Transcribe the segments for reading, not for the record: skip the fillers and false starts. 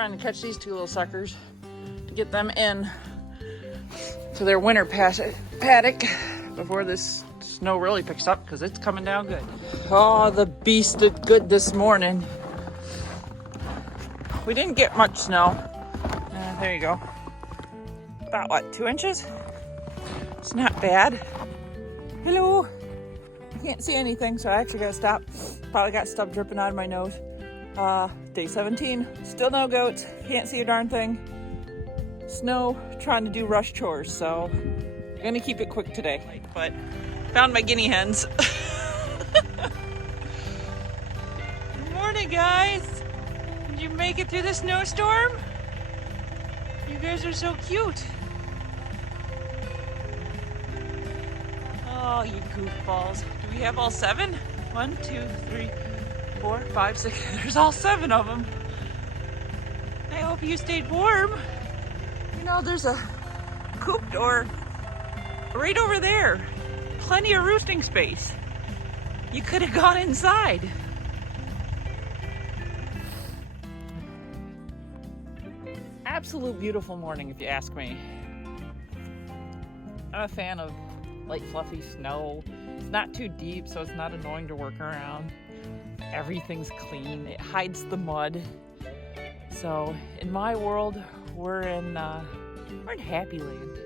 trying to catch these two little suckers to get them in to their winter paddock before this snow really picks up, because it's coming down good. Oh, the beast did good this morning. We didn't get much snow. There you go. About what, 2 inches? It's not bad. Hello. I can't see anything, so I actually gotta stop. Probably got stuff dripping out of my nose. Day 17, still no goats. Can't see a darn thing. Snow, trying to do rush chores, so I'm gonna keep it quick today. But found my guinea hens. Good morning, guys. Did you make it through the snowstorm? You guys are so cute. Oh, you goofballs. Do we have all 7? 1, 2, 3, 4, 5, 6. There's all 7 of them. I hope you stayed warm. You know, there's a coop door right over there. Plenty of roosting space. You could have gone inside. Absolute beautiful morning, if you ask me. I'm a fan of light fluffy snow. It's not too deep, so it's not annoying to work around. Everything's clean. It hides the mud. So in my world, we're in Happy Land.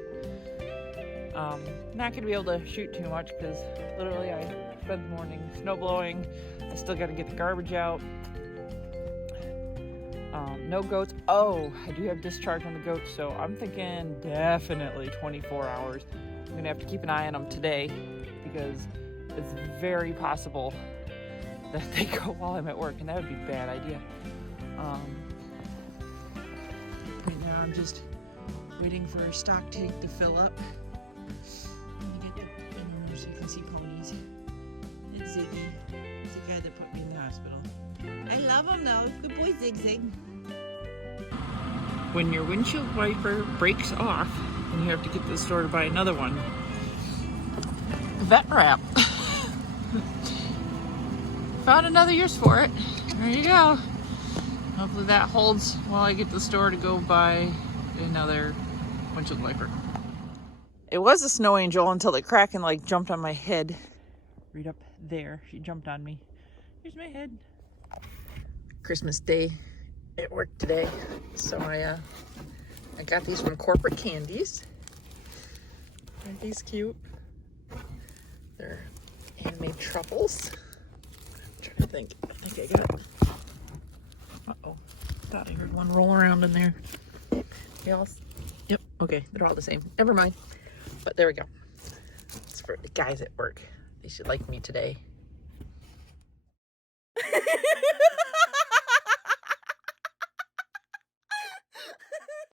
Not gonna be able to shoot too much because literally I spent the morning snow blowing. I still gotta get the garbage out. No goats. Oh, I do have discharge on the goats, so I'm thinking definitely 24 hours. I'm gonna have to keep an eye on them today because it's very possible that they go while I'm at work, and that would be a bad idea. Right now I'm just waiting for a stock tank to fill up. Let me get the animals so you can see ponies. It's Ziggy. It's the guy that put me in the hospital. I love him though. Good boy, Zig Zig. When your windshield wiper breaks off, then you have to get to the store to buy another one. Vet wrap. Found another use for it. There you go. Hopefully that holds while I get to the store to go buy another windshield wiper. It was a snow angel until the Kraken like jumped on my head. Right up there. She jumped on me. Here's my head. Christmas Day at work today. So I got these from Corporate Candies. Aren't these cute? They're handmade truffles. I'm trying to think. I think I got. Uh-oh. Thought I heard one roll around in there. They all. Yep. Okay. They're all the same. Never mind. But there we go. It's for the guys at work. They should like me today.